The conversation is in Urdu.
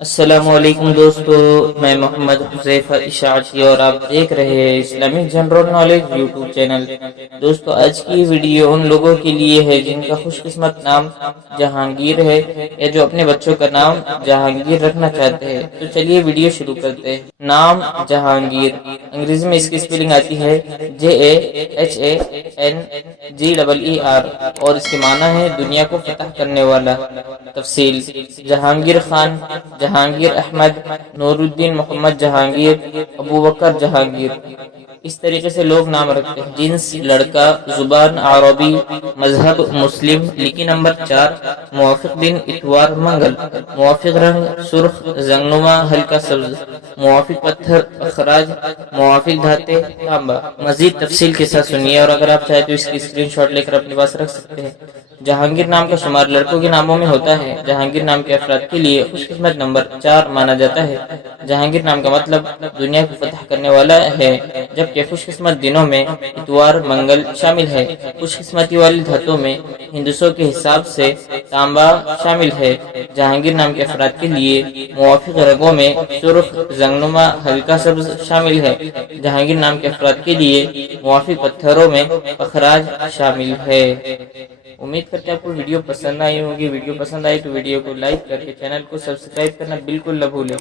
السلام علیکم دوستو، میں محمد حذیفہ اشاعتی اور آپ دیکھ رہے ہیں Islamic general knowledge YouTube channel. دوستو آج کی ویڈیو ان لوگوں کے لیے ہے جن کا خوش قسمت نام جہانگیر ہے یا جو اپنے بچوں کا نام جہانگیر رکھنا چاہتے ہیں۔ تو چلیے ویڈیو شروع کرتے ہیں۔ نام جہانگیر، انگریزی میں اس کی سپیلنگ آتی ہے JAHANGEER اور اس کے معنی ہے دنیا کو فتح کرنے والا۔ تفسیل: جہانگیر خان، جہانگیر احمد، نور الدین محمد جہانگیر، ابو بکر جہانگیر، اس طریقے سے لوگ نام رکھتے ہیں۔ جنس لڑکا، زبان عربی، مذہب مسلم، لکی نمبر 4، موافق دن اتوار منگل، موافق رنگ سرخ زنگنما ہلکا سبز، موافق پتھر اخراج، موافق دھاتے تانبا۔ مزید تفصیل کے ساتھ سنیے، اور اگر آپ چاہیں تو اس کی اسکرین شاٹ لے کر اپنے پاس رکھ سکتے ہیں۔ جہانگیر نام کا شمار لڑکوں کے ناموں میں ہوتا ہے۔ جہانگیر نام کے افراد کے لیے خوش قسمت نمبر 4 مانا جاتا ہے۔ جہانگیر نام کا مطلب دنیا کو فتح کرنے والا ہے، جبکہ خوش قسمت دنوں میں اتوار منگل شامل ہے۔ خوش قسمتی والی دھاتوں میں ہندسوں کے حساب سے تانبا شامل ہے۔ جہانگیر نام کے افراد کے لیے موافق رنگوں میں سرخ زنگنما ہلکا سبز شامل ہے۔ جہانگیر نام کے افراد کے لیے موافق پتھروں میں اخراج شامل ہے۔ امید کرتے ہیں آپ کو ویڈیو پسند آئی ہوگی۔ ویڈیو پسند آئی تو ویڈیو کو لائک کر کے چینل کو سبسکرائب کرنا بالکل نہ بھولیں۔